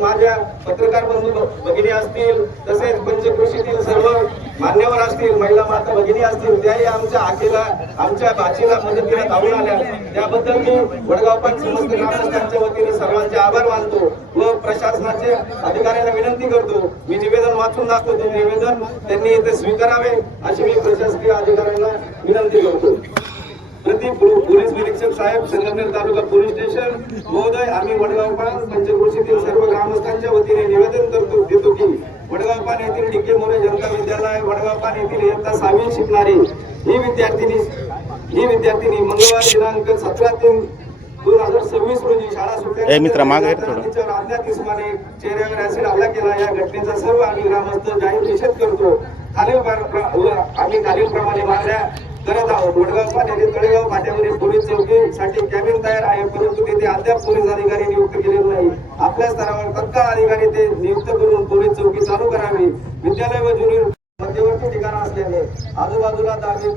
माझ्या पत्रकार बंधू भगिनी असतील, तसेच पंचक्रोशीतील सर्व मान्यवर असतील, महिला माता भगिनी असतील, त्याही आमच्या आखेला आमच्या भाचीला मदतीला धावून आल्या. त्याबद्दल मी वडगाव पान समस्त ग्रामस्थांच्या वतीने सर्वांचे आभार मानतो व प्रशासनाचे अधिकाऱ्यांना विनंती करतो. मी निवेदन वाचून दाखवतो, निवेदन त्यांनी इथे स्वीकारावे अशी मी प्रशासकीय अधिकाऱ्यांना विनंती करतो. प्रति पोलीस निरीक्षक साहेब, संगमनेर तालुका पोलीस स्टेशन महोदय, आम्ही वडगाव पान पंचक्रोशीतील सर्व ग्रामस्थांच्या वतीने निवेदन देतो की वडगाव पान येथील डी.के. मोरे जनता विद्यालय वडगाव पान येथील इयत्ता 6वी शिकणारी ही विद्यार्थिनी मंगळवार दिनांक 17/3/2026 रोजी शाळा सुटल्यानंतर अज्ञात इसमाने चेहऱ्यावर ऍसिड हल्ला केला. या घटनेचा सर्व आम्ही ग्रामस्थ जाहीर निषेध करतो. खालीलप्रमाणे मागण्या करत आहोत. वडगाव पान येथे तळेगाव फाट्यावरील पोलीस चौकीसाठी कॅबिन तयार आहे, परंतु तिथे अद्याप पोलीस अधिकारी नियुक्त केलेले नाही. आपल्या स्तरावर तत्काळ अधिकारी ते नियुक्त करून पोलीस चौकी चालू करावी. विद्यालय व ज्युनियर मध्यवर्ती ठिकाण असल्याने आजूबाजूला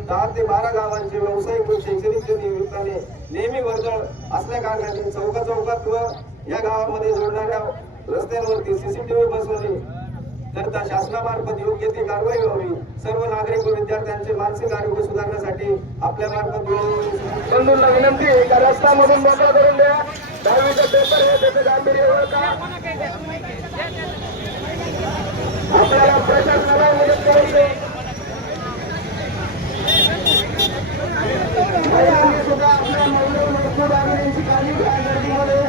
10 ते 12 गावांचे व्यावसायिक व शैक्षणिक निमित्ताने नेहमी वर्दळ असल्या कारणाने चौकात व या गावामध्ये जोडणाऱ्या रस्त्यांवरती सीसीटीव्ही बसवणे करता शासनामार्फत योग्य ती कारवाई व्हावी. सर्व नागरिक व विद्यार्थ्यांचे मानसिक आरोग्य सुधारण्यासाठी आपल्या मार्फत बंधूंना विनंती आहे का रस्त्यामधून मोकळा करून द्या. 10वीचे पेपर हे त्याचे गांभीर्य ओळखा. आपल्याला प्रशासनाला मदत करायची सुद्धा आपल्या महिलांची काळजी घ्या. गर्दीमध्ये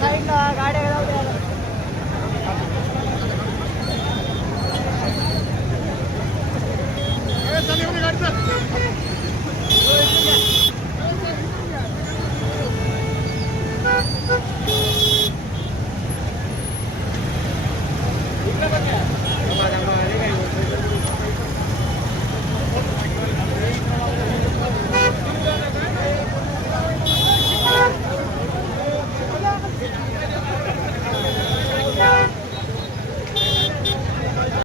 साईडला गाड्या जाऊ द्या. इकडे बघा.